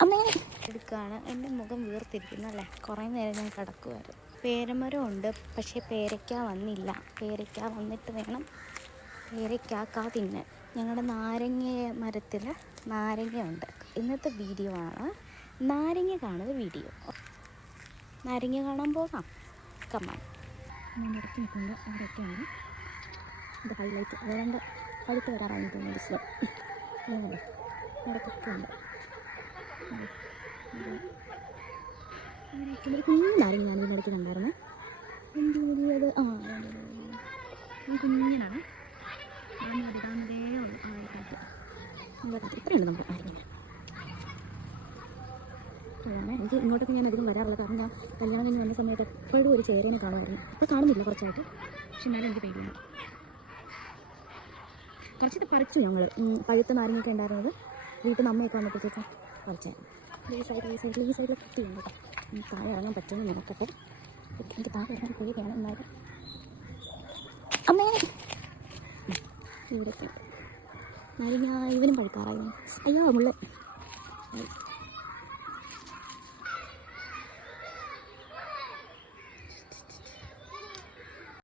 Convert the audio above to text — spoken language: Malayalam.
അമ്മേ എടുക്കുകയാണ്. എൻ്റെ മുഖം വീർത്തിരിക്കുന്നു അല്ലേ. കുറേ നേരം ഞാൻ കിടക്കുമായിരുന്നു. പേരമരം ഉണ്ട്, പക്ഷേ പേരയ്ക്ക വന്നില്ല. പേരയ്ക്ക വന്നിട്ട് വേണം പേരയ്ക്കാ തിന്നാൻ. ഞങ്ങളുടെ നാരങ്ങ മരത്തിൽ നാരങ്ങയുണ്ട്. ഇന്നത്തെ വീഡിയോ ആണ് നാരങ്ങ കാണുന്ന വീഡിയോ. നാരങ്ങ കാണാൻ പോകാം. കമ്മാൻ ഞാൻ ഇടയ്ക്ക് നിൽക്കുന്നുണ്ട്. അവിടെയൊക്കെയാണ് ഇത് ഹൈലൈറ്റ്. അതുകൊണ്ട് അടുത്ത് വരാറായി തോന്നുന്നു. സ്ലോ ഇടയ്ക്കൊക്കെ ഉണ്ട്. ഒരു കുഞ്ഞു നാരങ്ങ ഞാൻ ഇതിനിടയ്ക്ക് കണ്ടായിരുന്നു. എന്ത് വലിയത് കുഞ്ഞിനാണ്. ഇടാവുന്നതേ ഉള്ളൂ. ഇത്രയുണ്ട് നമുക്ക് നാരങ്ങ. എനിക്ക് ഇങ്ങോട്ടൊക്കെ ഞാൻ അധികം വരാറില്ല. കാരണം ഞാൻ കല്യാണം കഴിഞ്ഞ് വന്ന സമയത്ത് എപ്പോഴും ഒരു ചേരേനെ കാണുമായിരുന്നു. ഇപ്പോൾ കാണുന്നില്ല കുറച്ചായിട്ട്. പക്ഷെ എന്നാലും എനിക്ക് പേടിയുണ്ട്. കുറച്ചൊക്കെ പറിച്ചു ഞങ്ങൾ. പഴുത്ത നാരങ്ങയൊക്കെ ഉണ്ടായിരുന്നത് വീട്ടിൽ നിന്ന് അമ്മയൊക്കെ വന്നപ്പോഴത്തേക്കും പറിച്ചായിരുന്നു. ഈ സൈഡിലൊക്കെ കുത്തിയുണ്ട് കേട്ടോ. താഴെ ഇറങ്ങാൻ പറ്റുമെന്ന് നോക്കട്ടെ. എനിക്ക് താഴെ ഇറങ്ങാൻ പേടിയാണ്. എന്നാലും അമ്മേ ഇവിടെയൊക്കെ നാരങ്ങ ഇവനും പഴുക്കാറായിരുന്നു. അയ്യോ മുള്ള